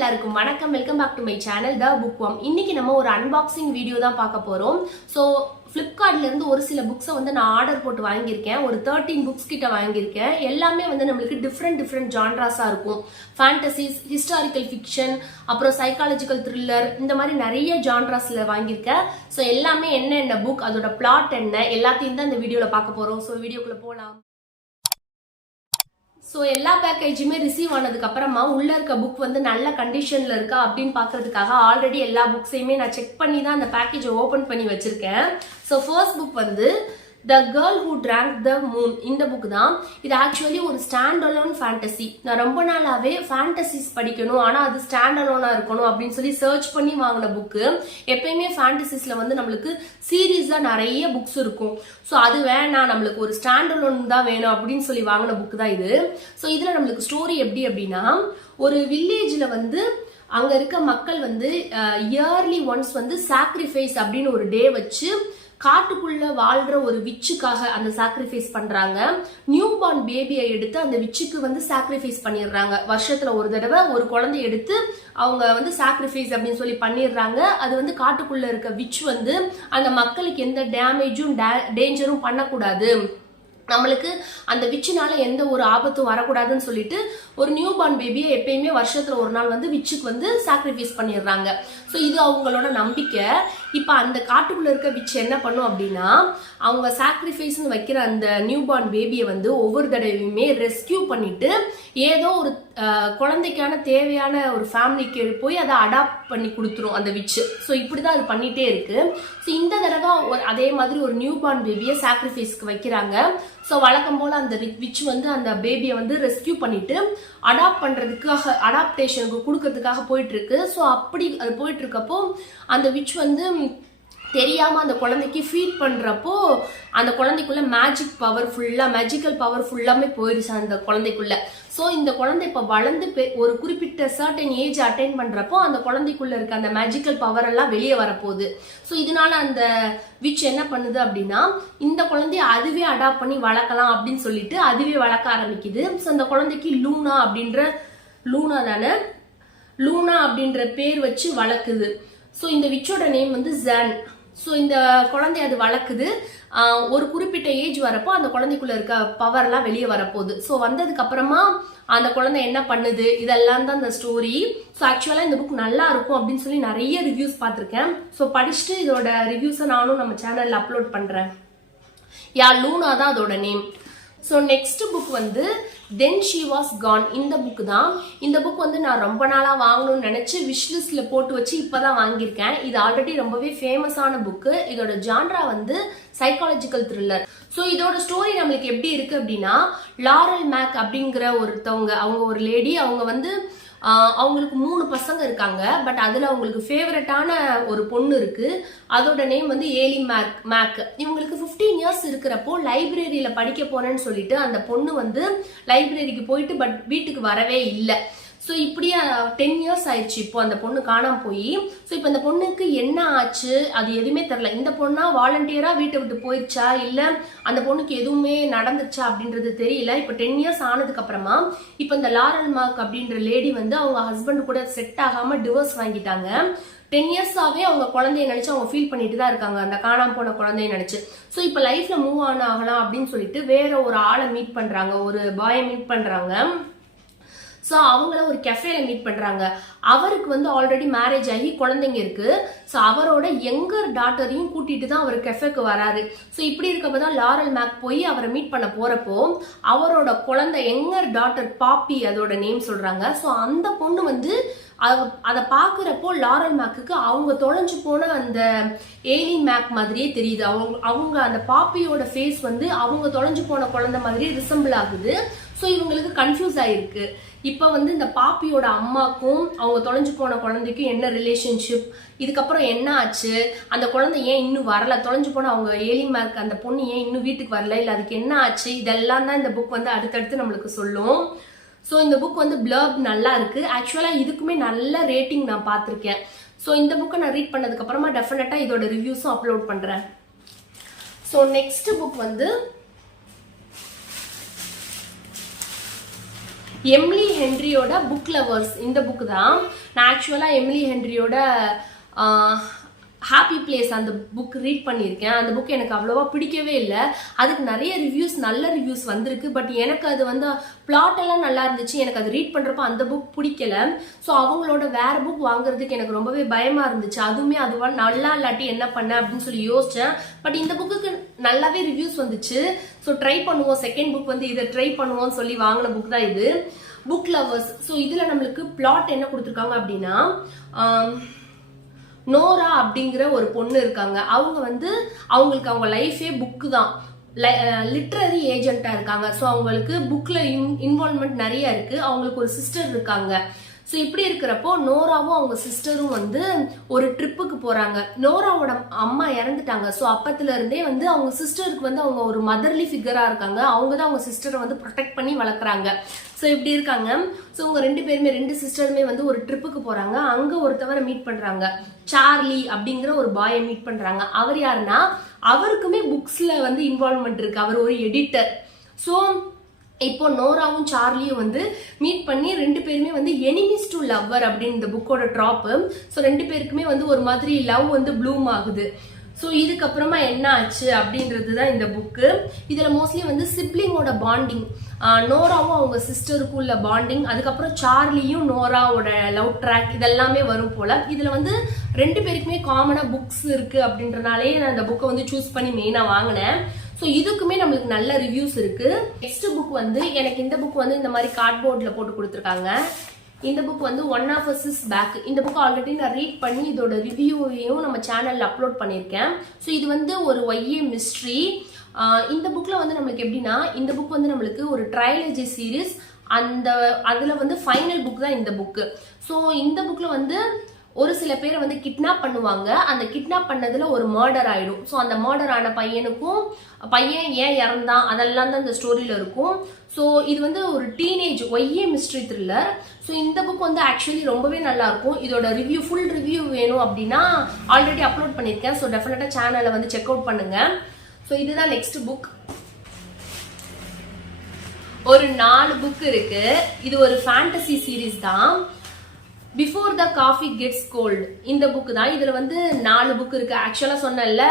எல்லாருக்கும் வணக்கம். Welcome back to my channel the bookworm. இன்னைக்கு நம்ம ஒரு அன்பாக்சிங் வீடியோ தான் பார்க்க போறோம். ஸோ ஃப்ளிப்கார்ட்ல இருந்து ஒரு சில புக்ஸை வந்து நான் ஆர்டர் போட்டு வாங்கியிருக்கேன். ஒரு 13 புக்ஸ் கிட்ட வாங்கியிருக்கேன். எல்லாமே வந்து நம்மளுக்கு டிஃப்ரெண்ட் ஜான்ராஸா இருக்கும். ஃபேண்டசிஸ், ஹிஸ்டாரிக்கல் ஃபிக்ஷன், அப்புறம் சைக்காலஜிக்கல் த்ரில்லர், இந்த மாதிரி நிறைய ஜான்ராஸ்ல வாங்கியிருக்கேன். ஸோ எல்லாமே என்ன புக், அதோட பிளாட் என்ன, எல்லாத்தையும் தான் இந்த வீடியோல பார்க்க போறோம். ஸோ வீடியோக்குள்ள போலாம். ஸோ எல்லா பேக்கேஜுமே ரிசீவ் ஆனதுக்கு அப்புறமா உள்ள இருக்க புக் வந்து நல்ல கண்டிஷன்ல இருக்கா அப்படின்னு பாக்குறதுக்காக ஆல்ரெடி எல்லா புக்ஸையுமே நான் செக் பண்ணி தான் அந்த பேக்கேஜை ஓபன் பண்ணி வச்சிருக்கேன். ஸோ ஃபர்ஸ்ட் புக் வந்து the girl who drank the moon. இந்த புக் தான். இது ஆக்சுவலி ஒரு ஸ்டாண்ட் அலோன் ஃபேண்டசி. நான் ரொம்ப நாளாவே ஃபேண்டசிஸ் படிக்கணும், ஆனா அது ஸ்டாண்ட் அலோனா இருக்கணும் அப்படின்னு சொல்லி சர்ச் பண்ணி வாங்கின புக்கு. எப்பயுமே ஃபேண்டசிஸ்ல வந்து நம்மளுக்கு சீரீஸா நிறைய புக்ஸ் இருக்கும். ஸோ அது வேணாம், நம்மளுக்கு ஒரு ஸ்டாண்ட் அலோன் தான் வேணும் அப்படின்னு சொல்லி வாங்கின புக் தான் இது. ஸோ இதுல நம்மளுக்கு ஸ்டோரி எப்படி அப்படின்னா, ஒரு வில்லேஜ்ல வந்து அங்க இருக்க மக்கள் வந்து இயர்லி ஒன்ஸ் வந்து சாக்ரிஃபைஸ் அப்படின்னு ஒரு டே வச்சு காட்டுக்குள்ள வாழ்ற ஒரு விச்சுக்காக அந்த சாக்ரிஃபைஸ் பண்றாங்க. நியூ பார்ன் பேபியை எடுத்து அந்த விச்சுக்கு வந்து சாக்ரிஃபைஸ் பண்ணிடுறாங்க. வருஷத்துல ஒரு தடவை ஒரு குழந்தைய எடுத்து அவங்க வந்து சாக்ரிஃபைஸ் அப்படின்னு சொல்லி பண்ணிடுறாங்க. அது வந்து காட்டுக்குள்ள இருக்க விச் வந்து அந்த மக்களுக்கு எந்த டேமேஜும் டேஞ்சரும் பண்ணக்கூடாது, நம்மளுக்கு அந்த விச்சுனால எந்த ஒரு ஆபத்தும் வரக்கூடாதுன்னு சொல்லிட்டு ஒரு நியூ பார்ன் பேபியை எப்பயுமே வருஷத்துல ஒரு நாள் வந்து விச்சுக்கு வந்து சாக்ரிஃபைஸ் பண்ணிடுறாங்க. ஸோ இது அவங்களோட நம்பிக்கை. இப்போ அந்த காட்டுக்குள்ள இருக்க விச் என்ன பண்ணும் அப்படின்னா, அவங்க சாக்ரிஃபைஸ்னு வைக்கிற அந்த நியூ பார்ன் பேபியை வந்து ஒவ்வொரு தடவையுமே ரெஸ்கியூ பண்ணிட்டு ஏதோ ஒரு குழந்தைக்கான தேவையான ஒரு ஃபேமிலிக்கு போய் அதை அடாப்ட் பண்ணி கொடுத்துரும் அந்த விச்சு. ஸோ இப்படிதான் அது பண்ணிட்டே இருக்கு. ஸோ இந்த தடவை அதே மாதிரி ஒரு நியூ பார்ன் பேபியை சாக்ரிஃபைஸ்க்கு வைக்கிறாங்க. ஸோ வழக்கம் போல அந்த விச் வந்து அந்த பேபியை வந்து ரெஸ்கியூ பண்ணிட்டு அடாப்ட் பண்றதுக்காக, அடாப்டேஷனுக்கு கொடுக்கறதுக்காக போயிட்டு இருக்கு. ஸோ அப்படி அது போயிட்டு இருக்கப்போ அந்த விச் வந்து தெரியாம அந்த குழந்தைக்கு ஃபீட் பண்றப்போ அந்த குழந்தைக்குள்ள மேஜிக்கல் பவர் ஃபுல்லாமே போயிடுச்சு அந்த குழந்தைக்குள்ள. ஸோ இந்த குழந்தை இப்ப வளர்ந்து ஒரு குறிப்பிட்ட சர்டன் ஏஜ் அட்டைன் பண்றப்போ அந்த குழந்தைக்குள்ள இருக்க அந்த மேஜிக்கல் பவர் எல்லாம் வெளியே வரப்போகுது. ஸோ இதனால அந்த விச் என்ன பண்ணுது அப்படின்னா, இந்த குழந்தைய அதுவே அடாப்ட் பண்ணி வளர்க்கலாம் அப்படின்னு சொல்லிட்டு அதுவே வளர்க்க ஆரம்பிக்குது. ஸோ அந்த குழந்தைக்கு லூனா அப்படின்ற பேர் வச்சு வளர்க்குது. ஸோ இந்த விச்சோட நேம் வந்து ஜான். ஸோ இந்த குழந்தை அது வளர்க்குது. ஒரு குறிப்பிட்ட ஏஜ் வரப்போ அந்த குழந்தைக்குள்ள இருக்க பவர் எல்லாம் வெளியே வரப்போகுது. ஸோ வந்ததுக்கு அப்புறமா அந்த குழந்தை என்ன பண்ணுது, இதெல்லாம் தான் இந்த ஸ்டோரி. ஸோ ஆக்சுவலா இந்த புக் நல்லா இருக்கும் அப்படின்னு சொல்லி நிறைய ரிவ்யூஸ் பார்த்துருக்கேன். ஸோ படிச்சுட்டு இதோட ரிவ்யூஸை நானும் நம்ம சேனல்ல அப்லோட் பண்றேன். லூனா தான் அதோட நேம். ஸோ நெக்ஸ்ட் புக் வந்து தென் ஷி வாஸ் கான். இந்த புக் தான். இந்த புக் வந்து நான் ரொம்ப நாளா வாங்கணும்னு நினைச்சு விஷ்லிஸ்ட்ல போட்டு வச்சு இப்பதான் வாங்கியிருக்கேன். இது ஆல்ரெடி ரொம்பவே ஃபேமஸான புக்கு. இதோட ஜான்ரா வந்து சைக்காலஜிக்கல் த்ரில்லர். ஸோ இதோட ஸ்டோரி நம்மளுக்கு எப்படி இருக்கு அப்படின்னா, லாரல் மேக் அப்படிங்கிற ஒருத்தவங்க, அவங்க ஒரு லேடி, அவங்க வந்து அவங்களுக்கு 3 பசங்க இருக்காங்க. பட் அதுல அவங்களுக்கு ஃபேவரட்டான ஒரு பொண்ணு இருக்கு. அதோட நேம் வந்து ஏலி மேக். இவங்களுக்கு 15 இயர்ஸ் இருக்கிறப்போ லைப்ரரியில படிக்க போறேன்னு சொல்லிட்டு அந்த பொண்ணு வந்து லைப்ரரிக்கு போயிட்டு பட் வீட்டுக்கு வரவே இல்லை. ஸோ இப்படியே 10 இயர்ஸ் ஆயிடுச்சு இப்போ அந்த பொண்ணு காணாம போய். ஸோ இப்போ இந்த பொண்ணுக்கு என்ன ஆச்சு அது எதுவுமே தெரியல. இந்த பொண்ணா வாலண்டியரா வீட்டை விட்டு போயிடுச்சா இல்ல அந்த பொண்ணுக்கு எதுவுமே நடந்துச்சா அப்படின்றது தெரியல. இப்போ 10 இயர்ஸ் ஆனதுக்கு அப்புறமா இப்போ இந்த லாரல் மார்க் அப்படின்ற லேடி வந்து அவங்க ஹஸ்பண்ட் கூட செட் ஆகாம டிவோர்ஸ் வாங்கிட்டாங்க. 10 இயர்ஸாவே அவங்க குழந்தைய நினைச்சு அவங்க ஃபீல் பண்ணிட்டு தான் இருக்காங்க, அந்த காணாம போன குழந்தைய நினைச்சு. ஸோ இப்போ லைஃப்ல மூவ் ஆகலாம் அப்படின்னு சொல்லிட்டு வேற ஒரு ஆளை மீட் பண்றாங்க, ஒரு பாயை மீட் பண்றாங்க. ஸோ அவங்கள ஒரு கெஃபேல மீட் பண்றாங்க. அவருக்கு வந்து ஆல்ரெடி மேரேஜ் ஆகி குழந்தைங்க இருக்கு. ஸோ அவரோட யங்கர் டாட்டரையும் கூட்டிட்டு தான் அவர் கெஃபேக்கு வராரு. ஸோ இப்படி இருக்கப்பதான் லாரல் மேக் போய் அவரை மீட் பண்ண போறப்போ அவரோட குழந்தை யங்கர் டாட்டர் பாப்பி, அதோட நேம் சொல்றாங்க. ஸோ அந்த பொண்ணு வந்து அதை பாக்குறப்போ லாரல் மேக்கு அவங்க தொலைஞ்சு போன அந்த ஏலி மேக் மாதிரியே தெரியுது. அவங்க அந்த பாப்பியோட ஃபேஸ் வந்து அவங்க தொலைஞ்சு போன குழந்தை மாதிரி ரிசம்பிள் ஆகுது. ஸோ இவங்களுக்கு கன்ஃபியூஸ் ஆயிருக்கு. இப்ப வந்து இந்த பாப்பியோட அம்மாக்கும் அவங்க தொலைஞ்சு போன குழந்தைக்கும் என்ன ரிலேஷன்ஷிப், இதுக்கப்புறம் என்ன ஆச்சு, அந்த குழந்தை ஏன் இன்னும் வரல, தொலைஞ்சு போன அவங்க ஏலி மேக் அந்த பொண்ணு ஏன் இன்னும் வீட்டுக்கு வரல, இல்ல அதுக்கு என்ன ஆச்சு, இதெல்லாம் தான் இந்த புக் வந்து அடுத்தடுத்து நம்மளுக்கு சொல்லும். ஸோ இந்த புக் வந்து பிளர்ப் நல்லா இருக்கு. ஆக்சுவலா இதுக்குமே நல்ல ரேட்டிங் நான் பார்த்திருக்கேன். ஸோ இந்த புக்கை நான் ரீட் பண்ணதுக்கு அப்புறமா டெஃபினட்டா இதோட ரிவ்யூஸும் அப்லோட் பண்றேன். ஸோ நெக்ஸ்ட் புக் வந்து எம்லி ஹென்ரியோட புக் லவர்ஸ் இந்த புக் தான். நான் ஆக்சுவலாக எம்லி ஹென்ரியோட ஹாப்பி பிளேஸ் அந்த புக் ரீட் பண்ணியிருக்கேன். அந்த புக் எனக்கு அவ்வளோவா பிடிக்கவே இல்லை. அதுக்கு நிறைய ரிவ்யூஸ், நல்ல ரிவ்யூஸ் வந்திருக்கு. பட் எனக்கு அது வந்து பிளாட் எல்லாம் நல்லா இருந்துச்சு. எனக்கு அது ரீட் பண்ணுறப்போ அந்த புக் பிடிக்கல. ஸோ அவங்களோட வேற புக் வாங்குறதுக்கு எனக்கு ரொம்பவே பயமாக இருந்துச்சு. அதுவுமே அதுவா நல்லா இல்லாட்டி என்ன பண்ண அப்படின்னு சொல்லி யோசிச்சேன். பட் இந்த புக்குக்கு நல்லாவே ரிவ்யூஸ் வந்துச்சு. ஸோ ட்ரை பண்ணுவோம், செகண்ட் புக் வந்து இதை ட்ரை பண்ணுவோம்னு சொல்லி வாங்கின புக் தான் இது, புக் லவர்ஸ். ஸோ இதில் நம்மளுக்கு பிளாட் என்ன கொடுத்துருக்காங்க அப்படின்னா, நோரா அப்படிங்கிற ஒரு பொண்ணு இருக்காங்க. அவங்க வந்து அவங்களுக்கு அவங்க லைஃபே புக்கு தான், லிட்ரரி ஏஜென்ட்டா இருக்காங்க. ஸோ அவங்களுக்கு புக்ல இன்வால்வ்மெண்ட் நிறைய இருக்கு. அவங்களுக்கு ஒரு சிஸ்டர் இருக்காங்க. ஸோ இப்படி இருக்கிறப்போ நோராவும் அவங்க சிஸ்டரும் வந்து ஒரு ட்ரிப்புக்கு போறாங்க. நோராவோட அம்மா இறந்துட்டாங்க. ஸோ அப்பத்துல இருந்தே வந்து அவங்க சிஸ்டருக்கு வந்து அவங்க ஒரு மதர்லி ஃபிகரா இருக்காங்க. அவங்க தான் அவங்க சிஸ்டரை வந்து ப்ரொடெக்ட் பண்ணி வளர்க்குறாங்க. ஸோ இப்படி இருக்காங்க. ஸோ அவங்க ரெண்டு சிஸ்டருமே வந்து ஒரு ட்ரிப்புக்கு போறாங்க. அங்க ஒருத்தவரை மீட் பண்றாங்க, சார்லி அப்படிங்கிற ஒரு பாயை மீட் பண்றாங்க. அவர் யாருன்னா, அவருக்குமே புக்ஸ்ல வந்து இன்வால்வ்மெண்ட் இருக்கு. அவர் ஒரு எடிட்டர். ஸோ இப்போ நோராவும் சார்லியும் வந்து மீட் பண்ணி ரெண்டு பேருமே வந்து எனிமிஸ் டு லவ்வர் அப்படின்னு இந்த புக்கோட ட்ராப்பு. ஸோ ரெண்டு பேருக்குமே வந்து ஒரு மாதிரி லவ் வந்து ப்ளூம் ஆகுது. ஸோ இதுக்கப்புறமா என்ன ஆச்சு அப்படின்றது தான் இந்த புக்கு. இதில் மோஸ்ட்லி வந்து சிப்ளிங்கோட பாண்டிங், நோராவும் அவங்க சிஸ்டருக்கும் உள்ள பாண்டிங், அதுக்கப்புறம் சார்லியும் நோராவோட லவ் ட்ராக் இதெல்லாமே வரும் போல. இதில் வந்து ரெண்டு பேருக்குமே காமனாக புக்ஸ் இருக்குது அப்படின்றனாலே நான் இந்த புக்கை வந்து சூஸ் பண்ணி மெயினாக வாங்கினேன். ஸோ இதுக்குமே நம்மளுக்கு நல்ல ரிவ்யூஸ் இருக்கு. நெக்ஸ்ட் புக் வந்து எனக்கு இந்த புக் வந்து இந்த மாதிரி கார்ட்போர்டில் போட்டு கொடுத்துருக்காங்க. இந்த புக் வந்து one of us is back. இந்த புக் ஆல்ரெடி நான் ரீட் பண்ணி இதோட ரிவ்யூவையும் நம்ம சேனல்ல அப்லோட் பண்ணியிருக்கேன். ஸோ இது வந்து ஒரு ஒய்ஏ மிஸ்ட்ரி. இந்த புக்ல வந்து நம்மளுக்கு எப்படின்னா, இந்த புக் வந்து நம்மளுக்கு ஒரு ட்ரையாலஜி சீரீஸ். அதுல வந்து ஃபைனல் புக் தான் இந்த புக்கு. ஸோ இந்த புக்ல வந்து ஒரு சில பேரை வந்து கிட்னாப் பண்ணுவாங்க. அந்த கிட்னாப் பண்ணதுல ஒரு மர்டர் ஆயிடும். ஸோ அந்த மர்டர் ஆன பையன் ஏன் இறந்தான் அதெல்லாம் தான் இந்த ஸ்டோரியில இருக்கும். ஸோ இது வந்து ஒரு teenage YA mystery thriller. So இந்த புக் வந்து ஆக்சுவலி ரொம்பவே நல்லா இருக்கும். இதோட ரிவ்யூ, ஃபுல் ரிவ்யூ வேணும் அப்படின்னா ஆல்ரெடி அப்லோட் பண்ணியிருக்கேன். ஸோ டெஃபினட்டா சேனலை வந்து செக் அவுட் பண்ணுங்க. ஸோ இதுதான் நெக்ஸ்ட் புக். ஒரு 4 புக் இருக்கு. இது ஒரு ஃபேண்டசி சீரீஸ் தான். Before the coffee gets cold இந்த புக் தான். இதுல வந்து 4 புக் இருக்கு. ஆக்சுவலா சொன்னல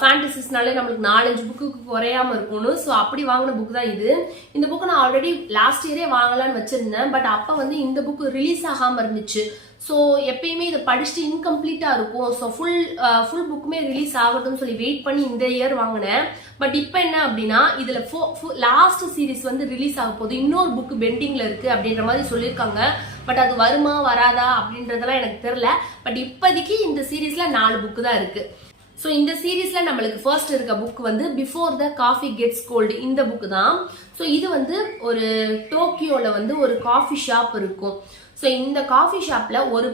ஃபேண்டசிஸ்னாலே நம்மளுக்கு 4-5 புக்கு குறையாம இருக்கணும். ஸோ அப்படி வாங்கின புக் தான் இது. இந்த புக் நான் ஆல்ரெடி லாஸ்ட் இயரே வாங்கலான்னு வச்சிருந்தேன். பட் அப்ப வந்து இந்த புக் ரிலீஸ் ஆகாம இருந்துச்சு. ஸோ எப்பயுமே இதை படிச்சுட்டு இன்கம்ப்ளீட்டா இருக்கும். ஸோ ஃபுல் புக்குமே ரிலீஸ் ஆகட்டும்னு சொல்லி வெயிட் பண்ணி இந்த இயர் வாங்கினேன். பட் இப்போ என்ன அப்படின்னா, இதுல லாஸ்ட் சீரீஸ் வந்து ரிலீஸ் ஆக போகுது. இன்னொரு புக் பெண்டிங்ல இருக்கு அப்படின்ற மாதிரி சொல்லியிருக்காங்க. பட் அது வருமா வராதா அப்படின்றதெல்லாம் எனக்கு தெரியல. பட் இப்போதைக்கு இந்த சீரீஸ்ல 4 புக்கு தான் இருக்கு. ஸோ இந்த சீரீஸ்ல நம்மளுக்கு ஃபர்ஸ்ட் இருக்க புக் வந்து before the coffee gets cold இந்த புக் தான். ஸோ இது வந்து ஒரு டோக்கியோல வந்து ஒரு காஃபி ஷாப் இருக்கும். ஸோ இந்த காஃபி ஷாப்ல ஒரு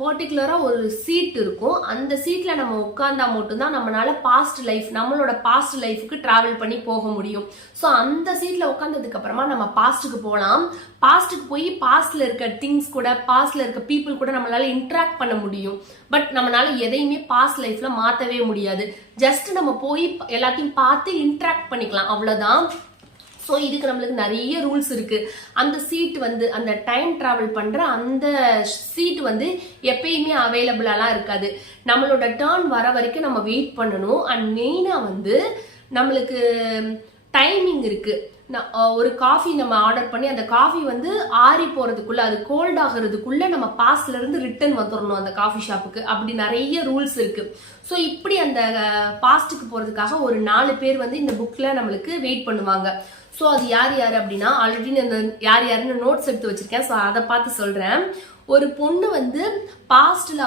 பர்டிகுலரா ஒரு சீட் இருக்கும். அந்த சீட்ல நம்ம உட்கார்ந்தா மட்டும்தான் நம்மளோட பாஸ்ட் லைஃபுக்கு டிராவல் பண்ணி போக முடியும். ஸோ அந்த சீட்ல உட்கார்ந்ததுக்கு அப்புறமா நம்ம பாஸ்டுக்கு போகலாம். பாஸ்டுக்கு போய் பாஸ்ட்ல இருக்க திங்ஸ் கூட, பாஸ்ட்ல இருக்க பீப்புள் கூட நம்மளால இன்டராக்ட் பண்ண முடியும். பட் நம்மளால எதையுமே பாஸ்ட் லைஃப்ல மாத்தவே முடியாது. ஜஸ்ட் நம்ம போய் எல்லாத்தையும் பார்த்து இன்டராக்ட் பண்ணிக்கலாம், அவ்வளவுதான். ஸோ இதுக்கு நம்மளுக்கு நிறைய ரூல்ஸ் இருக்கு. அந்த சீட் வந்து அந்த டைம் டிராவல் பண்ற அந்த சீட் வந்து எப்பயுமே அவைலபிளாலாம் இருக்காது. நம்மளோட டர்ன் வர வரைக்கும் நம்ம வெயிட் பண்ணணும். அண்ட் மெயினா வந்து நம்மளுக்கு டைமிங் இருக்கு. ஒரு காஃபி நம்ம ஆர்டர் பண்ணி அந்த காஃபி வந்து ஆறி போறதுக்குள்ள, அது கோல்ட் ஆகுறதுக்குள்ள நம்ம பாஸ்ட்ல இருந்து ரிட்டர்ன் வந்துடணும் அந்த காஃபி ஷாப்புக்கு. அப்படி நிறைய ரூல்ஸ் இருக்கு. ஸோ இப்படி அந்த பாஸ்டுக்கு போறதுக்காக ஒரு 4 பேர் வந்து இந்த புக்ல நம்மளுக்கு வெயிட் பண்ணுவாங்க. ஸோ அது யார் அப்படின்னா, ஆல்ரெடி நான் யார் யாருன்னு நோட்ஸ் எடுத்து வச்சிருக்கேன். ஸோ அதை பார்த்து சொல்றேன். ஒரு பொண்ணு வந்து பாஸ்ட்ல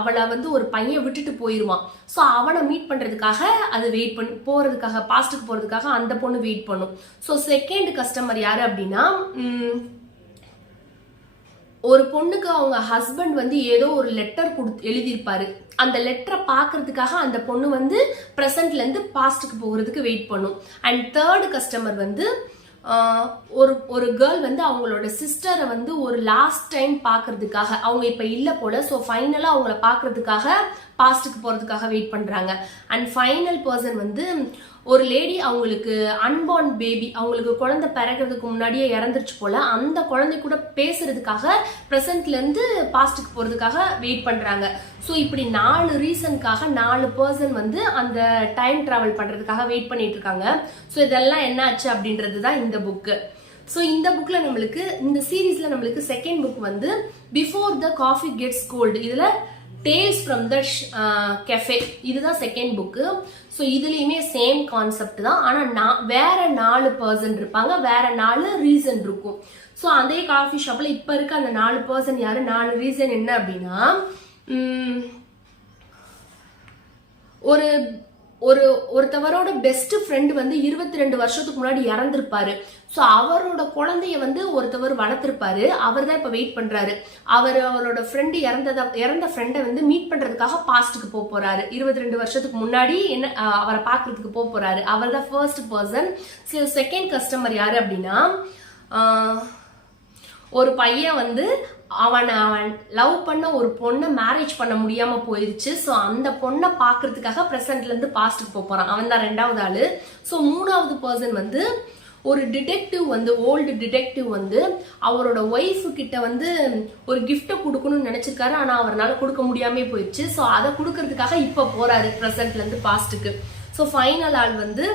அவளை வந்து ஒரு பையன் விட்டுட்டு போயிருவான். ஸோ அவனை மீட் பண்றதுக்காக அது வெயிட் பண்ணி போறதுக்காக, பாஸ்டுக்கு போறதுக்காக அந்த பொண்ணு வெயிட் பண்ணும். ஸோ செகண்ட் கஸ்டமர் யாரு அப்படின்னா, ஒரு பொண்ணுக்கு அவங்க ஹஸ்பண்ட் வந்து ஏதோ ஒரு லெட்டர் எழுதியிருப்பாரு. அந்த லெட்டரை பாக்குறதுக்காக அந்த பொண்ணு வந்து பிரசன்ட்ல இருந்து பாஸ்டுக்கு போகிறதுக்கு வெயிட் பண்ணும். அண்ட் தேர்ட் கஸ்டமர் வந்து ஒரு கேர்ள் வந்து அவங்களோட சிஸ்டரை வந்து ஒரு லாஸ்ட் டைம் பாக்குறதுக்காக, அவங்க இப்ப இல்ல போல, ஸோ ஃபைனலா அவங்கள பாக்குறதுக்காக பாஸ்டுக்கு போறதுக்காக வெயிட் பண்றாங்க. அண்ட் ஃபைனல் பர்சன் வந்து ஒரு லேடி அவங்களுக்கு அன்பார்ன் பேபி, அவங்களுக்கு குழந்தை பிறக்கிறதுக்கு முன்னாடியே இறந்துருச்சு போல, அந்த குழந்தை கூட பேசுறதுக்காக பிரசன்ட்ல இருந்து பாஸ்டுக்கு போறதுக்காக வெயிட் பண்றாங்க. ஸோ இப்படி 4 ரீசனுக்காக 4 பர்சன் வந்து அந்த டைம் டிராவல் பண்றதுக்காக வெயிட் பண்ணிட்டு இருக்காங்க. ஸோ இதெல்லாம் என்ன ஆச்சு அப்படின்றது தான் இந்த புக்கு. ஸோ இந்த புக்ல நம்மளுக்கு, இந்த சீரீஸ்ல நம்மளுக்கு செகண்ட் புக் வந்து before the coffee gets cold, இதுல டேல்ஸ் ஃப்ரம் த கெஃபே, இதுதான் செகண்ட் புக்கு. ஸோ இதுலயுமே சேம் கான்செப்ட் தான், ஆனா வேற 4 பர்சன் இருப்பாங்க, வேற 4 ரீசன் இருக்கும். ஸோ அதே காஃபி ஷாப்ல இப்ப இருக்க அந்த 4 பர்சன் யாரு, 4 ரீசன் என்ன அப்படின்னா, ஒருத்தவரோட பெஸ்ட் ஃப்ரெண்ட் வந்து 22 வருஷத்துக்கு முன்னாடி இறந்திருப்பாரு. ஸோ அவரோட குழந்தைய வந்து ஒருத்தவர் வளர்த்திருப்பாரு, அவர் தான் இப்ப வெயிட் பண்றாரு. அவரோட ஃப்ரெண்டு இறந்த ஃப்ரெண்டை வந்து மீட் பண்றதுக்காக பாஸ்டுக்கு போறாரு. 22 வருஷத்துக்கு முன்னாடி என்ன அவரை பாக்குறதுக்கு போறாரு. அவர் தான் ஃபர்ஸ்ட் பர்சன். செகண்ட் கஸ்டமர் யாரு அப்படின்னா, ஒரு பையன் வந்து அவன் லவ் பண்ண ஒரு பொண்ணை மேரேஜ் பண்ண முடியாம போயிருச்சு. ஸோ அந்த பொண்ணை பாக்குறதுக்காக பிரசன்ட்ல இருந்து பாஸ்டுக்கு போறான். அவன் தான் 2வது ஆளு. ஸோ 3வது பர்சன் வந்து ஒரு டிடெக்டிவ் வந்து, ஓல்டு டிடெக்டிவ் வந்து அவரோட ஒய்ஃப் கிட்ட வந்து ஒரு கிஃப்ட கொடுக்கணும்னு நினைச்சிருக்காரு, ஆனா அவரால் கொடுக்க முடியாம போயிடுச்சு. ஸோ அதை கொடுக்கறதுக்காக இப்ப போறாரு பிரசன்ட்ல இருந்து பாஸ்டுக்கு. ஸோ ஃபைனல் ஆள் வந்து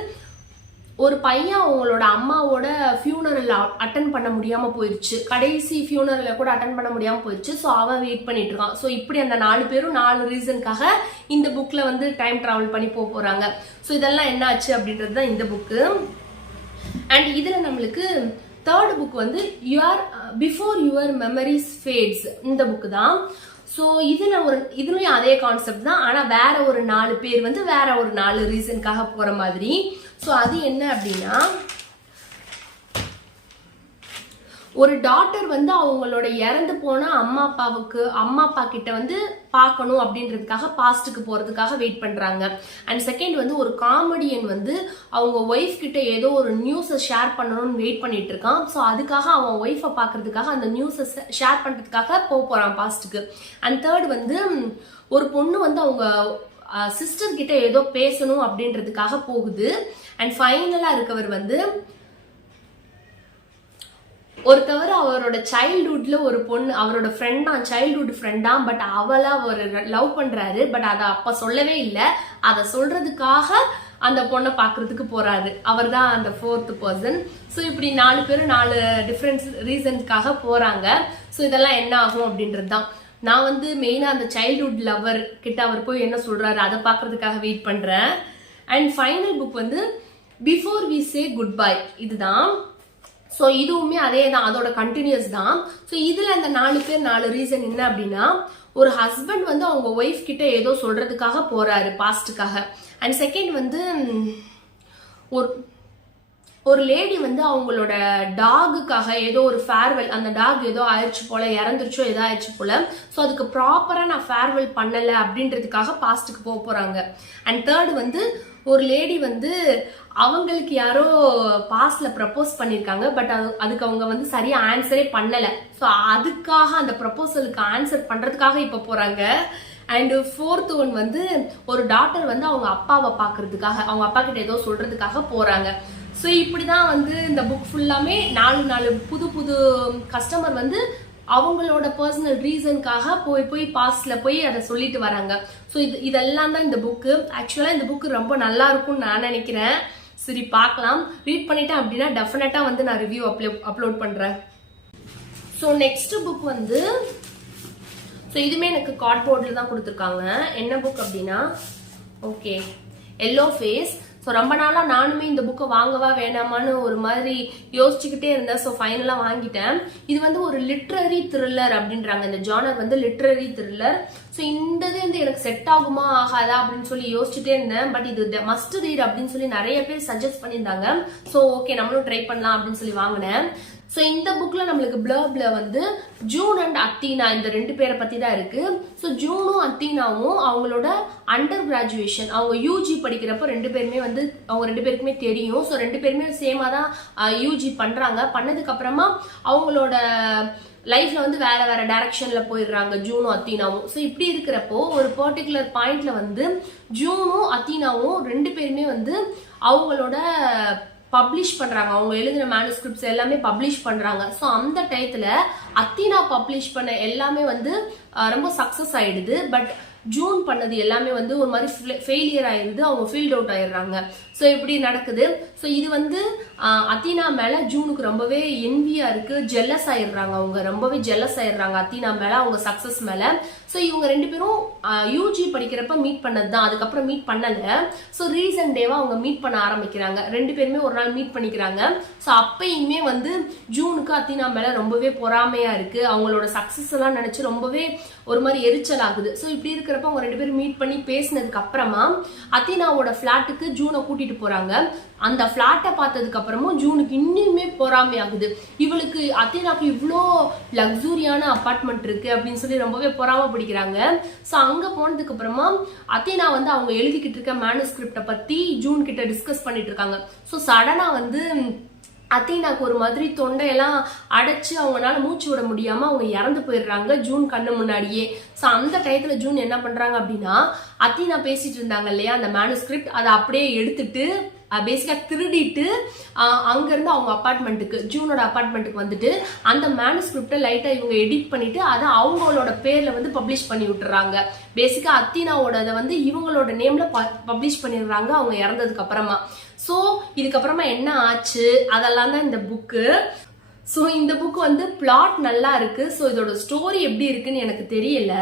ஒரு பையன் அவங்களோட அம்மாவோட ஃபியூனரல் அட்டன் பண்ண முடியாம போயிருச்சு, கடைசி ஃபியூனரல கூட அட்டன் பண்ண முடியாம போயிருச்சு. ஸோ அவன் வெயிட் பண்ணிட்டு இருக்கான். ஸோ இப்படி அந்த 4 பேரும் 4 ரீசனுக்காக இந்த புக்ல வந்து டைம் டிராவல் பண்ணி போறாங்க. ஸோ இதெல்லாம் என்ன ஆச்சு அப்படின்றது தான் இந்த புக்கு. அண்ட் இதுல நம்மளுக்கு தேர்ட் புக் வந்து பிஃபோர் யுவர் மெமரிஸ் ஃபேட்ஸ், இந்த புக்கு தான். ஸோ இதுலயும் அதே கான்செப்ட் தான், ஆனா வேற ஒரு 4 பேர் வந்து வேற ஒரு 4 ரீசனுக்காக போற மாதிரி. ஸோ அது என்ன அப்படின்னா, ஒரு டாட்டர் வந்து அவங்களோட இறந்து போன அம்மா அப்பா கிட்ட வந்து பார்க்கணும் அப்படின்றதுக்காக பாஸ்டுக்கு போறதுக்காக வெயிட் பண்றாங்க. அண்ட் செகண்ட் வந்து ஒரு காமெடியன் வந்து அவங்க ஒய்ஃப் கிட்ட ஏதோ ஒரு நியூஸை ஷேர் பண்ணணும்னு வெயிட் பண்ணிட்டு இருக்கான். ஸோ அதுக்காக அவன் ஒய்ஃபை பாக்குறதுக்காக அந்த நியூஸை ஷேர் பண்றதுக்காக போறான் பாஸ்டுக்கு. அண்ட் தேர்ட் வந்து ஒரு பொண்ணு வந்து அவங்க சிஸ்டர் கிட்ட ஏதோ பேசணும் அப்படின்றதுக்காக போகுது. அண்ட் ஃபைனலா இருக்கவர் வந்து ஒருத்தவர் அவரோட சைல்ட்ஹுட்ல ஒரு பொண்ணு, அவரோட ஃப்ரெண்டா, சைல்ட்ஹுட் ஃப்ரெண்டா, பட் அவளை அவர் லவ் பண்றாரு. பட் அதை அப்ப சொல்லவே இல்லை, அதை சொல்றதுக்காக அந்த பொண்ணை பாக்குறதுக்கு போறாரு. அவர் தான் அந்த 4th பர்சன். ஸோ இப்படி 4 பேரும் 4 டிஃப்ரெண்ட் ரீசன்ஸ்க்காக போறாங்க. ஸோ இதெல்லாம் என்ன ஆகும் அப்படின்றது தான். நான் வந்து மெயினா அந்த சைல்ட்ஹுட் லவர் கிட்ட அவர் போய் என்ன சொல்றாரு அதை பாக்குறதுக்காக வெயிட் பண்றேன். அண்ட் ஃபைனல் புக் வந்து before we say good bye, இதுதான். ஸோ இதுவுமே அதே தான், அதோட கண்டினியூஸ் தான். ஸோ இதுல அந்த 4 பேர் 4 ரீசன் என்ன அப்படின்னா, ஒரு ஹஸ்பண்ட் வந்து அவங்க ஒய்ஃப் கிட்ட ஏதோ சொல்றதுக்காக போறாரு பாஸ்டுக்காக. அண்ட் செகண்ட் வந்து ஒரு லேடி வந்து அவங்களோட டாகுக்காக ஏதோ ஒரு ஃபேர்வெல், அந்த டாக் ஏதோ ஆயிடுச்சு போல, இறந்துருச்சோ ஏதோ ஆயிடுச்சு போல, ஸோ அதுக்கு ப்ராப்பரா நான் ஃபேர்வெல் பண்ணல அப்படின்றதுக்காக பாஸ்டுக்கு போறாங்க. அண்ட் தேர்ட் வந்து ஒரு லேடி வந்து அவங்களுக்கு யாரோ பாஸ்ட்ல ப்ரப்போஸ் பண்ணிருக்காங்க, பட் அதுக்கு அவங்க வந்து சரியா ஆன்சரே பண்ணல. ஸோ அதுக்காக அந்த ப்ரப்போசலுக்கு ஆன்சர் பண்றதுக்காக இப்ப போறாங்க. அண்ட் 4th ஒன் வந்து ஒரு டாட்டர் வந்து அவங்க அப்பாவை பாக்குறதுக்காக, அவங்க அப்பா கிட்ட ஏதோ சொல்றதுக்காக போறாங்க. ஸோ இப்படிதான் வந்து இந்த புக் ஃபுல்லாமே 4 புது கஸ்டமர் வந்து அவங்களோட பர்சனல் ரீசனுக்காக போய் பாஸ்ட்ல போய் அதை சொல்லிட்டு வராங்க. ஸோ இதெல்லாம் தான் இந்த புக்கு. ஆக்சுவலா இந்த புக்கு ரொம்ப நல்லா இருக்கும்னு நான் நினைக்கிறேன். சரி பார்க்கலாம். ரீட் பண்ணிட்டேன் அப்படின்னா டெஃபினட்டா வந்து நான் ரிவ்யூ அப்லோட் பண்றேன். ஸோ நெக்ஸ்ட் புக் வந்து, ஸோ இதுமே எனக்கு கார்ட்போர்டில் தான் கொடுத்துருக்காங்க. என்ன புக் அப்படின்னா, ஓகே, எல்லோ ஃபேஸ். ஸோ ரொம்ப நாளாக நானுமே இந்த புக்கை வாங்கவா வேணாமான்னு ஒரு மாதிரி யோசிச்சுக்கிட்டே இருந்தேன். ஸோ ஃபைனலாக வாங்கிட்டேன். இது வந்து ஒரு லிட்ரரி த்ரில்லர் அப்படின்றாங்க. இந்த ஜானர் வந்து லிட்ரரி த்ரில்லர். ஸோ இந்த இது வந்து எனக்கு செட் ஆகுமா ஆகாதா அப்படின்னு சொல்லி யோசிச்சுட்டே இருந்தேன். பட் இது மஸ்ட் ரீட் அப்படின்னு சொல்லி நிறைய பேர் சஜஸ்ட் பண்ணியிருந்தாங்க. ஸோ ஓகே, நம்மளும் ட்ரை பண்ணலாம் அப்படின்னு சொல்லி வாங்கினேன். ஸோ இந்த புக்ல நம்மளுக்கு பிளர்ப்ல வந்து ஜூன் அண்ட் அத்தீனா இந்த 2 பேரை பத்தி தான் இருக்கு. ஸோ ஜூனும் அத்தீனாவும் அவங்களோட அண்டர் கிராஜுவேஷன், அவங்க யூஜி படிக்கிறப்ப 2 பேருமே வந்து அவங்க 2 பேருக்குமே தெரியும். ஸோ 2 பேருமே சேமா தான் யூஜி பண்றாங்க. பண்ணதுக்கு அப்புறமா அவங்களோட லைஃப்ல வந்து வேற வேற டைரக்ஷன்ல போயிடுறாங்க ஜூனும் அத்தீனாவும். ஸோ இப்படி இருக்கிறப்போ ஒரு பர்டிகுலர் பாயிண்ட்ல வந்து ஜூனும் அத்தீனாவும் 2 பேருமே வந்து அவங்களோட பப்ளிஷ் பண்றாங்க, அவங்க எழுதின மேனுஸ்கிரிப்ட்ஸ் எல்லாமே பப்ளிஷ் பண்றாங்க. ஸோ அந்த டயத்துல அத்தீனா பப்ளிஷ் பண்ண எல்லாமே வந்து ரொம்ப சக்சஸ் ஆயிடுது. பட் ஜூன் பண்ணது எல்லாமே வந்து ஒரு மாதிரி ஃபெயிலியர் ஆயிடுது, அவங்க ஃபீல்ட் அவுட் ஆயிடுறாங்க. ஸோ இப்படி நடக்குது. ஸோ இது வந்து அத்தீனா மேல ஜூனுக்கு ரொம்பவே என்வியா இருக்கு, ஜெல்லஸ் ஆயிடுறாங்க, அவங்க ரொம்பவே ஜெல்லஸ் ஆயிடுறாங்க அத்தீனா மேல, அவங்க சக்சஸ் மேல. ஸோ இவங்க 2 பேரும் யூஜி படிக்கிறப்ப மீட் பண்ணது தான், அதுக்கப்புறம் மீட் பண்ணல. ஸோ ரீசன்ட் டேவா அவங்க மீட் பண்ண ஆரம்பிக்கிறாங்க, 2 பேருமே ஒரு நாள் மீட் பண்ணிக்கிறாங்க. ஸோ அப்பயுமே வந்து ஜூனுக்கு அத்தீனா மேல ரொம்பவே பொறாமையா இருக்கு, அவங்களோட சக்சஸ் எல்லாம் நினைச்சு ரொம்பவே ஒரு மாதிரி எரிச்சல் ஆகுது. ஸோ இப்படி இருக்கிறப்ப அவங்க 2 பேரும் மீட் பண்ணி பேசினதுக்கு அப்புறமா அத்தீனாவோட பிளாட்டுக்கு ஜூனை கூட்டிட்டு போறாங்க. அந்த பிளாட்டை பார்த்ததுக்கு அப்புறமும் ஜூனுக்கு இன்னுமே பொறாமை ஆகுது, இவளுக்கு அத்தீனாக்கு இவ்வளோ லக்ஸூரியான அபார்ட்மெண்ட் இருக்கு அப்படின்னு சொல்லி ரொம்பவே பொறாமப்படுகிறாங்க. ஸோ அங்க போனதுக்கு அப்புறமா அத்தீனா வந்து அவங்க எழுதிக்கிட்டு இருக்க மேனுஸ்கிரிப்டை பத்தி ஜூன் கிட்ட டிஸ்கஸ் பண்ணிட்டு இருக்காங்க. ஸோ சடனா வந்து அத்தீனாக்கு ஒரு மாதிரி தொண்டையெல்லாம் அடைச்சு அவங்களால மூச்சு விட முடியாம அவங்க இறந்து போயிடுறாங்க ஜூன் கண்ணு முன்னாடியே. ஸோ அந்த டயத்துல ஜூன் என்ன பண்றாங்க அப்படின்னா, அத்தீனா பேசிட்டு இருந்தாங்க இல்லையா அந்த மேனுஸ்கிரிப்ட், அதை அப்படியே எடுத்துட்டு பேசிக்கா திருடிட்டு அங்க இருந்து அவங்க அபார்ட்மெண்ட்டுக்கு, ஜூனோட அபார்ட்மெண்ட்டுக்கு வந்துட்டு அந்த மேனுஸ்கிரிப்டை லைட்டா இவங்க எடிட் பண்ணிட்டு அதை அவங்களோட பேர்ல வந்து பப்ளிஷ் பண்ணி விட்டுறாங்க. பேசிக்கா அத்தீனாவோட வந்து இவங்களோட நேம்ல பப்ளிஷ் பண்ணிடுறாங்க அவங்க இறந்ததுக்கு அப்புறமா. ஸோ இதுக்கப்புறமா என்ன ஆச்சு அதெல்லாம் தான் இந்த புக்கு. ஸோ இந்த புக் வந்து பிளாட் நல்லா இருக்கு. ஸோ இதோட ஸ்டோரி எப்படி இருக்குன்னு எனக்கு தெரியல,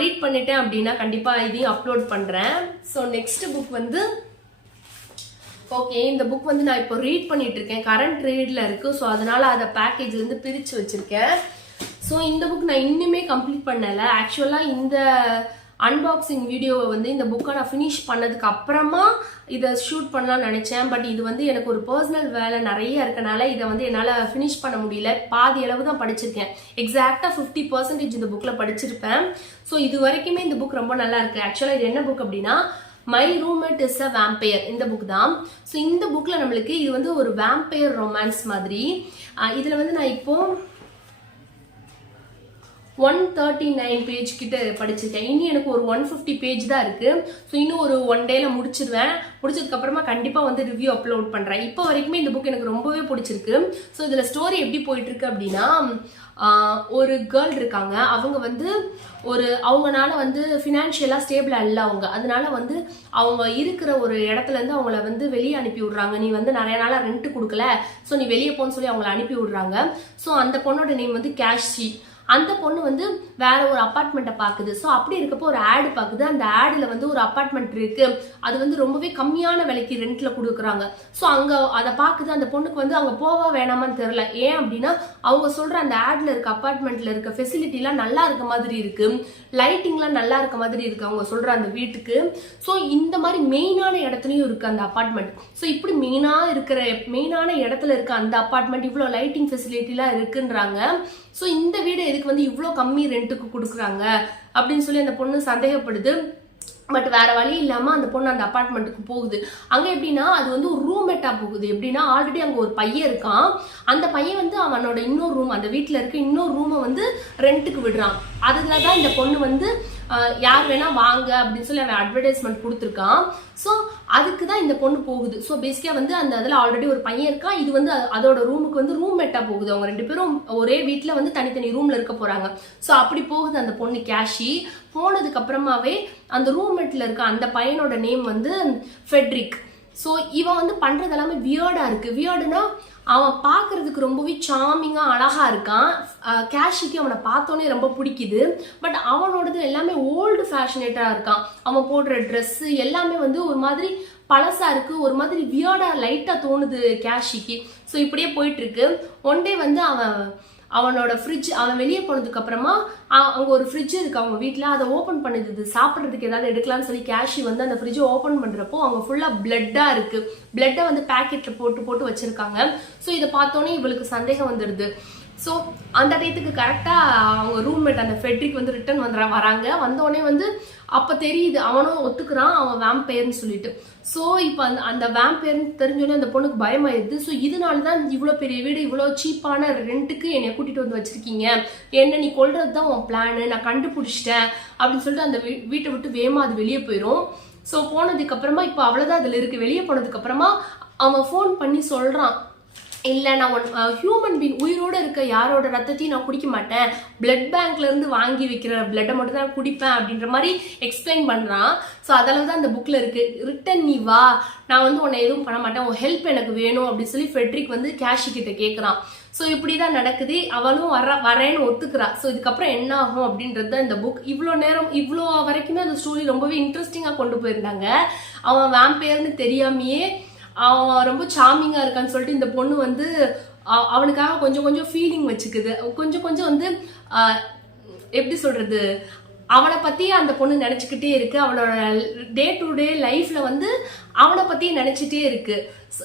ரீட் பண்ணிட்டேன் அப்படின்னா கண்டிப்பா இதையும் அப்லோட் பண்றேன். ஸோ நெக்ஸ்ட் புக் வந்து ஓகே, இந்த புக் வந்து நான் இப்போ ரீட் பண்ணிட்டு இருக்கேன், கரண்ட் ரீட்ல இருக்கு. ஸோ அதனால அதை பேக்கேஜ்ல இருந்து பிரிச்சு வச்சிருக்கேன். ஸோ இந்த புக் நான் இன்னுமே கம்ப்ளீட் பண்ணல. ஆக்சுவலா இந்த அன்பாக்சிங் வீடியோவை வந்து இந்த புக்கை நான் ஃபினிஷ் பண்ணதுக்கு அப்புறமா இதை ஷூட் பண்ணலாம்னு நினைச்சேன். பட் இது வந்து எனக்கு ஒரு பர்சனல் வேலை நிறைய இருக்கனால இதை வந்து என்னால் ஃபினிஷ் பண்ண முடியல. பாதி அளவு தான் படிச்சிருக்கேன், எக்ஸாக்டா 50% இந்த புக்ல படிச்சிருப்பேன். ஸோ இது வரைக்குமே இந்த புக் ரொம்ப நல்லா இருக்கு. ஆக்சுவலா இது என்ன புக் அப்படின்னா, my roommate is a vampire, இந்த புக் தான். ஸோ இந்த புக்ல நம்மளுக்கு இது வந்து ஒரு வேம்பயர் ரொமான்ஸ் மாதிரி. இதுல வந்து நான் இப்போ 139 பேஜ் கிட்ட படிச்சிருக்கேன். இனி எனக்கு ஒரு 150 பேஜ் தான் இருக்கு. ஸோ இன்னும் ஒரு 1 டேல முடிச்சிருவேன். முடிச்சதுக்கு அப்புறமா கண்டிப்பா வந்து ரிவ்யூ அப்லோட் பண்றேன். இப்போ வரைக்குமே இந்த புக் எனக்கு ரொம்பவே பிடிச்சிருக்கு. ஸோ இதுல ஸ்டோரி எப்படி போயிட்டு இருக்கு அப்படின்னா, ஒரு கேர்ள் இருக்காங்க, அவங்க வந்து அவங்கனால வந்து ஃபினான்ஷியலா ஸ்டேபிளா இல்லை அவங்க, அதனால வந்து அவங்க இருக்கிற ஒரு இடத்துல இருந்து அவங்கள வந்து வெளியே அனுப்பி விடுறாங்க. நீ வந்து நிறைய நாளா ரெண்ட் கொடுக்கல, ஸோ நீ வெளியே போன்னு சொல்லி அவங்களை அனுப்பி விடுறாங்க. ஸோ அந்த பொண்ணோட நேம் வந்து கேஷி. அந்த பொண்ணு வந்து வேற ஒரு அபார்ட்மெண்ட்டை பாக்குது. ஸோ அப்படி இருக்கப்போ ஒரு ஆடு பாக்குது. அந்த ஆடுல வந்து ஒரு அபார்ட்மெண்ட் இருக்கு, அது வந்து ரொம்பவே கம்மியான விலைக்கு ரெண்ட்ல கொடுக்குறாங்க. ஸோ அங்க அதை பாக்குது. அந்த பொண்ணுக்கு வந்து அங்க போவா வேணாமான்னு தெரியல. ஏன் அப்படின்னா அவங்க சொல்ற அந்த ஆட்ல இருக்க அபார்ட்மெண்ட்ல இருக்க ஃபெசிலிட்டி எல்லாம் நல்லா இருக்க மாதிரி இருக்கு, லைட்டிங்லாம் நல்லா இருக்க மாதிரி இருக்கு அவங்க சொல்ற அந்த வீட்டுக்கு. ஸோ இந்த மாதிரி மெயினான இடத்துலயும் இருக்கு அந்த அபார்ட்மெண்ட். ஸோ இப்படி மெயினான இடத்துல இருக்க அந்த அபார்ட்மெண்ட் இவ்வளவு லைட்டிங் ஃபெசிலிட்டி எல்லாம் இருக்குன்றாங்க. ஸோ இந்த வீடு எதுக்கு வந்து இவ்வளோ கம்மி ரெண்ட்டுக்கு கொடுக்குறாங்க அப்படின்னு சொல்லி அந்த பொண்ணு சந்தேகப்படுது. பட் வேற வழி இல்லாம அந்த பொண்ணு அந்த அபார்ட்மெண்ட்டுக்கு போகுது. அங்க எப்படின்னா அது வந்து ஒரு ரூம்மேட்டா போகுது. எப்படின்னா ஆல்ரெடி அங்க ஒரு பையன் இருக்கான், அந்த பையன் வந்து அவனோட இன்னொரு ரூம், அந்த வீட்டுல இருக்க இன்னொரு ரூமை வந்து ரெண்ட்டுக்கு விடுறான். அதுலதான் இந்த பொண்ணு வந்து யார் வேணா வாங்க அப்படின்னு சொல்லி அவன் அட்வர்டைஸ்மெண்ட் கொடுத்துருக்கான். ஸோ அதுக்கு தான் இந்த பொண்ணு போகுது. ஸோ பேசிக்கா வந்து அந்த அதில் ஆல்ரெடி ஒரு பையன் இருக்கான், இது வந்து அதோட ரூமுக்கு வந்து ரூம்மேட்டா போகுது. அவங்க 2 பேரும் ஒரே வீட்டில் வந்து தனித்தனி ரூம்ல இருக்க போறாங்க. ஸோ அப்படி போகுது அந்த பொண்ணு கேஷி. போனதுக்கு அப்புறமாவே அந்த ரூம்மேட்ல இருக்க அந்த பையனோட நேம் வந்து ஃபெட்ரிக். ஸோ இவன் வந்து பண்றது எல்லாமே வியர்டா இருக்கு. வியர்டுனா அவன் பார்க்கறதுக்கு ரொம்பவே சாமிங்கா அழகா இருக்கான். கேஷிக்கு அவனை பார்த்தோன்னே ரொம்ப பிடிக்குது. பட் அவனோடது எல்லாமே ஓல்டு ஃபேஷனேட்டா இருக்கான். அவன் போடுற ட்ரெஸ் எல்லாமே வந்து ஒரு மாதிரி பழசா இருக்கு, ஒரு மாதிரி வியர்டா லைட்டா தோணுது கேஷிக்கு. ஸோ இப்படியே போயிட்டு இருக்கு. ஒன் டே வந்து அவனோட ஃப்ரிட்ஜ், அவன் வெளியே போனதுக்கு அப்புறமா அங்க ஒரு ஃப்ரிட்ஜ் இருக்கு அவங்க வீட்டுல, அதை ஓபன் பண்ணுது சாப்பிட்றதுக்கு ஏதாவது எடுக்கலாம்னு சொல்லி கேஷி வந்து அந்த ஃப்ரிட்ஜை ஓபன் பண்றப்போ அவங்க ஃபுல்லா பிளட்டா இருக்கு. பிளட்டை வந்து பேக்கெட்ல போட்டு வச்சிருக்காங்க. ஸோ இதை பார்த்தோன்னே இவளுக்கு சந்தேகம் வந்துடுது. ஸோ அந்த டயத்துக்கு கரெக்டாக அவங்க ரூம்மேட் அந்த ஃபெட்ரிக் வந்து ரிட்டர்ன் வராங்க. வந்தோடனே வந்து அப்போ தெரியுது அவனும் ஒத்துக்கிறான் அவன் வேம்பயர்னு சொல்லிட்டு. ஸோ இப்போ அந்த வேம்பயர்னு தெரிஞ்சோடனே அந்த பொண்ணுக்கு பயமாயிருது. ஸோ இதனால தான் இவ்வளோ பெரிய வீடு இவ்வளோ சீப்பான ரெண்ட்டுக்கு என்னை கூட்டிகிட்டு வந்து வச்சிருக்கீங்க, என்ன நீ கொல்றது தான் உன் பிளானு, நான் கண்டுபிடிச்சிட்டேன் அப்படின்னு சொல்லிட்டு அந்த வீட்டை விட்டு வேகமாக அது வெளியே போயிடும். ஸோ போனதுக்கு அப்புறமா இப்போ அவ்வளோதான் அதில் இருக்கு. வெளியே போனதுக்கு அப்புறமா அவன் ஃபோன் பண்ணி சொல்கிறான், இல்லை நான் ஹியூமன் பீங் உயிரோடு இருக்க யாரோட ரத்தத்தையும் நான் குடிக்க மாட்டேன், பிளட் பேங்க்ல இருந்து வாங்கி வைக்கிற பிளட்டை மட்டும் தான் குடிப்பேன் அப்படின்ற மாதிரி எக்ஸ்பிளைன் பண்ணுறான். ஸோ அதளவு தான் அந்த புக்கில் இருக்கு. ரிட்டன் நீ வா, நான் வந்து உன்னை எதுவும் பண்ண மாட்டேன், உன் ஹெல்ப் எனக்கு வேணும் அப்படின்னு சொல்லி ஃபெட்ரிக் வந்து கேஷி கிட்ட கேட்குறான். ஸோ இப்படிதான் நடக்குது. அவளும் வரேன்னு ஒத்துக்கிறா. ஸோ இதுக்கப்புறம் என்ன ஆகும் அப்படின்றது தான் இந்த புக். இவ்வளோ நேரம் இவ்வளோ வரைக்குமே அந்த ஸ்டோரி ரொம்பவே இன்ட்ரெஸ்டிங்காக கொண்டு போயிருந்தாங்க. அவன் வேம்பயர்னு தெரியாமையே அவன் ரொம்ப சாமிங்கா இருக்கான்னு சொல்லிட்டு இந்த பொண்ணு வந்து அவனுக்காக கொஞ்சம் கொஞ்சம் ஃபீலிங் வச்சுக்குது. கொஞ்சம் கொஞ்சம் வந்து எப்படி சொல்றது, அவனை பத்தி அந்த பொண்ணு நினைச்சுக்கிட்டே இருக்கு. அவனோட டே டு டே லைஃப்ல வந்து அவனை பத்தி நினைச்சிட்டே இருக்கு.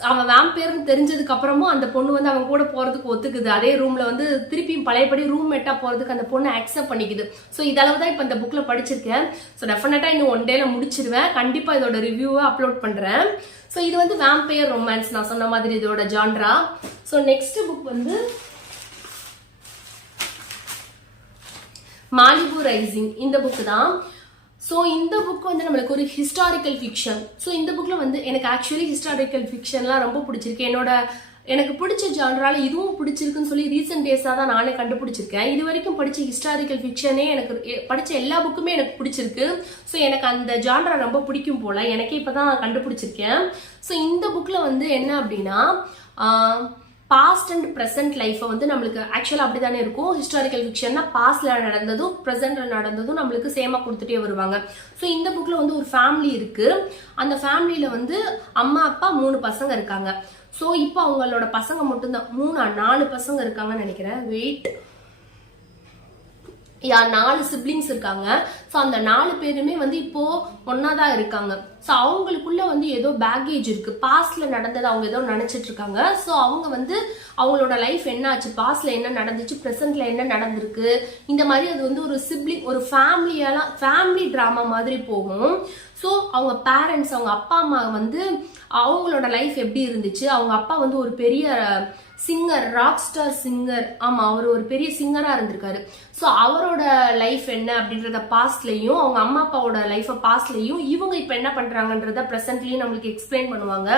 அவன் வேம்பயர்னு தெரிஞ்சதுக்கு அப்புறமும் அந்த பொண்ணு வந்து அவன் கூட போறதுக்கு ஒத்துக்குது. அதே ரூம்ல வந்து திருப்பியும் பழையபடி ரூம்மேட்டா போறதுக்கு அந்த பொண்ணு அக்செப்ட் பண்ணிக்குது. ஸோ இதளவு தான் இப்போ இந்த புக்ல படிச்சிருக்கேன். ஸோ டெஃபினட்டா இன்னும் 1 டேல முடிச்சிருவேன். கண்டிப்பா இதோட ரிவ்யூவை அப்லோட் பண்றேன். ஸோ இது வந்து வேம்பயர் ரொமான்ஸ், நான் சொன்ன மாதிரி இதோட ஜான்ரா. ஸோ நெக்ஸ்ட் புக் வந்து மாலிபு ரைசிங். இந்த புக் தான். ஸோ இந்த புக் வந்து நம்மளுக்கு ஒரு ஹிஸ்டாரிக்கல் ஃபிக்ஷன். ஸோ இந்த புக்ல வந்து எனக்கு ஆக்சுவலி ஹிஸ்டாரிக்கல் ஃபிக்ஷன்லாம் ரொம்ப பிடிச்சிருக்கு. எனக்கு பிடிச்ச ஜான்ரால இதுவும் பிடிச்சிருக்குன்னு சொல்லி ரீசெண்ட் டேஸாக தான் நானே கண்டுபிடிச்சிருக்கேன். இது வரைக்கும் படிச்ச ஹிஸ்டாரிக்கல் ஃபிக்ஷனே எனக்கு படிச்ச எல்லா புக்குமே எனக்கு பிடிச்சிருக்கு. ஸோ எனக்கு அந்த ஜான்ரா ரொம்ப பிடிக்கும் போல, எனக்கே இப்போதான் கண்டுபிடிச்சிருக்கேன். ஸோ இந்த புக்ல வந்து என்ன அப்படின்னா பாஸ்ட் அண்ட் ப்ரெசென்ட் லைஃப்பை வந்து நம்மளுக்கு ஆக்சுவலாக அப்படி தானே இருக்கும். ஹிஸ்டாரிக்கல் ஃபிக்ஷன்னா பாஸ்ட்ல நடந்ததும் ப்ரெசென்ட்ல நடந்ததும் நம்மளுக்கு சேமா கொடுத்துட்டே வருவாங்க. ஸோ இந்த புக்ல வந்து ஒரு ஃபேமிலி இருக்கு. அந்த ஃபேமிலியில வந்து அம்மா அப்பா 3 பசங்க இருக்காங்க. ஸோ இப்போ அவங்களோட பசங்க மட்டும்தான் 4 பசங்க இருக்காங்கன்னு நினைக்கிறேன். வெயிட், 4 சிப்ளிங்ஸ் இருக்காங்க. ஸோ அந்த 4 பேருமே வந்து இப்போ ஒன்னாதான் இருக்காங்க. ஸோ அவங்களுக்குள்ள வந்து ஏதோ பேக்கேஜ் இருக்கு. பாஸ்ட்ல நடந்தது அவங்க ஏதோ நினைச்சிட்டு இருக்காங்க. ஸோ அவங்க வந்து அவங்களோட லைஃப் என்ன ஆச்சு, பாஸ்ட்ல என்ன நடந்துச்சு, ப்ரெசென்ட்ல என்ன நடந்திருக்கு, இந்த மாதிரி அது வந்து ஒரு சிப்ளிங் ஒரு ஃபேமிலி டிராமா மாதிரி போகும். ஸோ அவங்க பேரண்ட்ஸ், அவங்க அப்பா அம்மா வந்து அவங்களோட லைஃப் எப்படி இருந்துச்சு, அவங்க அப்பா வந்து ஒரு பெரிய சிங்கர், ராக் ஸ்டார் சிங்கர், ஆமா அவர் ஒரு பெரிய சிங்கரா இருந்திருக்காரு. ஸோ அவரோட லைஃப் என்ன அப்படின்றத பாஸ்ட்லயும், அவங்க அம்மா அப்பாவோட லைஃப பாஸ்ட்லயும், இவங்க இப்ப என்ன பண்றாங்கன்றத பிரசன்ட்லயும் நம்மளுக்கு எக்ஸ்பிளைன் பண்ணுவாங்க.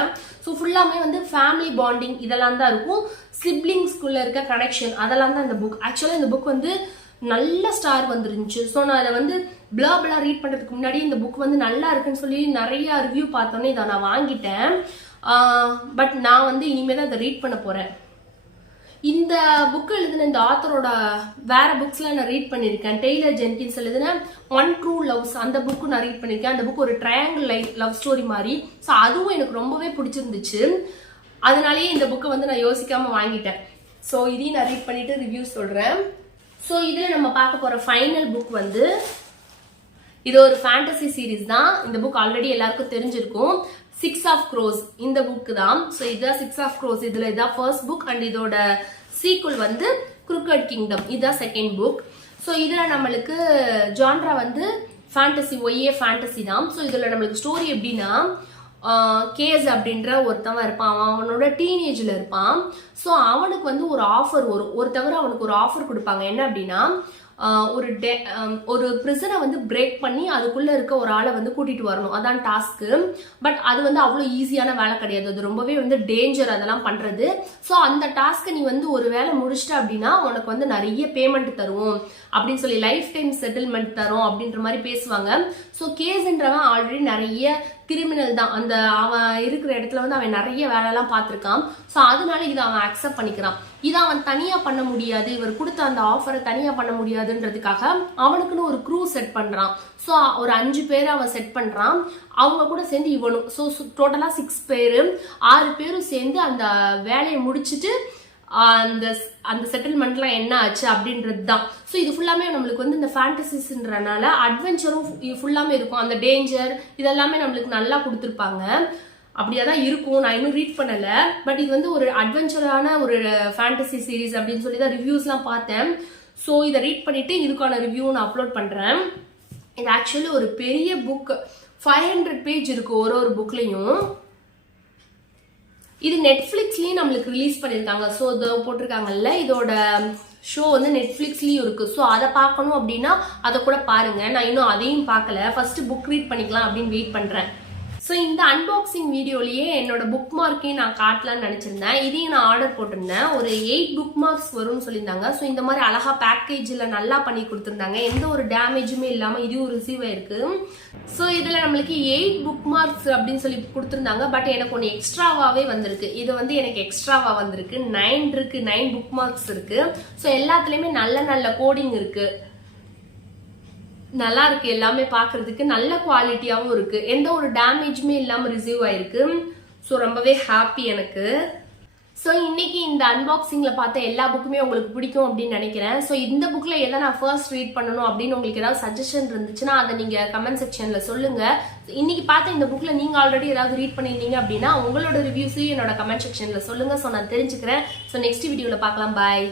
ஸோ ஃபுல்லாமே வந்து ஃபேமிலி பாண்டிங் இதெல்லாம் தான் இருக்கும். சிப்ளிங்ஸ்குள்ள இருக்க கனெக்ஷன் அதெல்லாம் தான் இந்த புக். ஆக்சுவலா இந்த புக் வந்து நல்ல ஸ்டார் வந்துருந்துச்சு. ஸோ நான் அதை வந்து பிளா ரீட் பண்றதுக்கு முன்னாடி இந்த புக் வந்து நல்லா இருக்குன்னு சொல்லி நிறைய ரிவ்யூ பார்த்தோன்னே இதை நான் வாங்கிட்டேன். பட் நான் வந்து இனிமே தான் இதை ரீட் பண்ண போறேன். இந்த புக் எழுதின இந்த ஆத்தரோட வேற புக்ஸ்லாம் நான் ரீட் பண்ணியிருக்கேன். டெய்லர் ஜென்கின்ஸ் எழுதின 1 True Loves அந்த புக்கு நான் ரீட் பண்ணியிருக்கேன். அந்த புக் ஒரு ட்ரையாங்கிள் லவ் ஸ்டோரி மாதிரி. ஸோ அதுவும் எனக்கு ரொம்பவே பிடிச்சிருந்துச்சு. அதனாலேயே இந்த புக்கை வந்து நான் யோசிக்காம வாங்கிட்டேன். ஸோ இதையும் நான் ரீட் பண்ணிட்டு ரிவ்யூ சொல்றேன். ஸோ இதுல நம்ம பார்க்க போற ஃபைனல் புக் வந்து இது ஒரு ஃபேண்டசி சீரீஸ் தான். இந்த புக் ஆல்ரெடி எல்லாருக்கும் தெரிஞ்சிருக்கும். 6 of Crows இந்த புக் தான். ஸோ இதுதான் 6 of Crows. இதுல இதான் ஃபர்ஸ்ட் புக் அண்ட் இதோட சீக்குவல் வந்து Crooked Kingdom. இதுதான் செகண்ட் புக். ஸோ இதுல நம்மளுக்கு ஜான்ரா வந்து ஃபேண்டசி, ஒய்ஏ ஃபேண்டசி தான். ஸோ இதுல நம்மளுக்கு ஸ்டோரி எப்படின்னா கேஸ் அப்படின்ற ஒருத்தவன் இருப்பான். அவனோட டீனேஜ்ல இருப்பான். ஸோ அவனுக்கு வந்து ஒரு ஆஃபர் வரும். ஒருத்தவரை அவனுக்கு ஒரு ஆஃபர் கொடுப்பாங்க. என்ன அப்படின்னா ஒரு பிரிசனை வந்து பிரேக் பண்ணி அதுக்குள்ள இருக்க ஒரு ஆளை வந்து கூட்டிட்டு வரணும். அதான் டாஸ்க்கு. பட் அது வந்து அவ்வளோ ஈஸியான வேலை கிடையாது. அது ரொம்பவே வந்து டேஞ்சர் அதெல்லாம் பண்றது. ஸோ அந்த டாஸ்க்கை நீ வந்து ஒரு வேலை முடிச்சிட்ட அப்படின்னா உனக்கு வந்து நிறைய பேமெண்ட் தருவோம் அப்படின்னு சொல்லி, லைஃப் டைம் செட்டில்மெண்ட் தரும் அப்படின்ற மாதிரி பேசுவாங்க. ஸோ கேஸ்ன்றவன் ஆல்ரெடி நிறைய கிரிமினல் தான். அந்த அவன் இருக்கிற இடத்துல வந்து அவன் நிறைய வேலையெல்லாம் பார்த்துருக்கான். ஸோ அதனால இதை அவன் அக்செப்ட் பண்ணிக்கிறான். இதை அவன் தனியா பண்ண முடியாது, இவர் கொடுத்த அந்த ஆஃபரை தனியா பண்ண முடியாதுன்றதுக்காக அவனுக்குன்னு ஒரு க்ரூ செட் பண்றான். ஸோ ஒரு 5 பேரை அவன் செட் பண்றான். அவங்க கூட சேர்ந்து இவனும். ஸோ டோட்டலா 6 பேரு, 6 பேரும் சேர்ந்து அந்த வேலையை முடிச்சுட்டு அந்த செட்டில்மெண்ட்லாம் என்ன ஆச்சு அப்படின்றது தான். ஸோ இது ஃபுல்லாமே நம்மளுக்கு வந்து இந்த ஃபேண்டசிஸ்ன்றனால அட்வென்ச்சரும் ஃபுல்லாமே இருக்கும். அந்த டேஞ்சர் இதெல்லாமே நம்மளுக்கு நல்லா கொடுத்துருப்பாங்க. அப்படியா தான் இருக்கும். நான் இன்னும் ரீட் பண்ணல. பட் இது வந்து ஒரு அட்வென்ச்சரான ஒரு ஃபேண்டசி சீரீஸ் அப்படின்னு சொல்லி தான் ரிவ்யூஸ்லாம் பார்த்தேன். ஸோ இதை ரீட் பண்ணிட்டு இதுக்கான ரிவ்யூ நான் அப்லோட் பண்றேன். இது ஆக்சுவலி ஒரு பெரிய புக், 500 பேஜ் இருக்கு ஒரு புக்லயும். இது நெட்ஃபிளிக்ஸ்லயும் நம்மளுக்கு ரிலீஸ் பண்ணிருக்காங்க. ஸோ இதோ போட்டிருக்காங்கல்ல, இதோட ஷோ வந்து நெட்ஃபிளிக்ஸ்லயும் இருக்கு. ஸோ அதை பார்க்கணும் அப்படின்னா அதை கூட பாருங்க. நான் இன்னும் அதையும் பார்க்கல. ஃபர்ஸ்ட் புக் ரீட் பண்ணிக்கலாம் அப்படின்னு வெயிட் பண்றேன். ஸோ இந்த அன்பாக்சிங் வீடியோலயே என்னோட புக் மார்க்கையும் நான் காட்டலாம்னு நினைச்சிருந்தேன். இதையும் நான் ஆர்டர் போட்டிருந்தேன். ஒரு 8 புக் மார்க்ஸ் வரும்னு சொல்லியிருந்தாங்க. ஸோ இந்த மாதிரி அழகா பேக்கேஜில் நல்லா பண்ணி கொடுத்துருந்தாங்க. எந்த ஒரு டேமேஜுமே இல்லாம இதுவும் ரிசீவ் ஆயிருக்கு. ஸோ இதுல நம்மளுக்கு 8 புக் மார்க்ஸ் அப்படின்னு சொல்லி கொடுத்துருந்தாங்க. பட் எனக்கு ஒன்று எக்ஸ்ட்ராவாவே வந்திருக்கு. இது வந்து எனக்கு எக்ஸ்ட்ராவா வந்திருக்கு. 9 இருக்கு, 9 புக் மார்க்ஸ் இருக்கு. ஸோ எல்லாத்துலயுமே நல்ல நல்ல கோடிங் இருக்கு. நல்லா இருக்கு. எல்லாமே பாக்குறதுக்கு நல்ல குவாலிட்டியாவும் இருக்கு. எந்த ஒரு டேமேஜுமே இல்லாம ரிசீவ் ஆயிருக்கு. ஸோ ரொம்பவே ஹாப்பி எனக்கு. ஸோ இன்னைக்கு இந்த அன்பாக்சிங்ல பார்த்த எல்லா புக்குமே உங்களுக்கு பிடிக்கும் அப்படின்னு நினைக்கிறேன். ஸோ இந்த புக்ல எதை நான் ஃபர்ஸ்ட் ரீட் பண்ணணும் அப்படின்னு உங்களுக்கு ஏதாவது சஜஷன் இருந்துச்சுன்னா அதை நீங்க கமெண்ட் செக்ஷன்ல சொல்லுங்க. இன்னைக்கு பார்த்த இந்த புக்ல நீங்க ஆல்ரெடி ஏதாவது ரீட் பண்ணிருந்தீங்க அப்படின்னா உங்களோட ரிவ்யூஸையும் என்னோட கமெண்ட் செக்ஷன்ல சொல்லுங்க. ஸோ நான் தெரிஞ்சுக்கிறேன். ஸோ நெக்ஸ்ட் வீடியோல பார்க்கலாம். பாய்.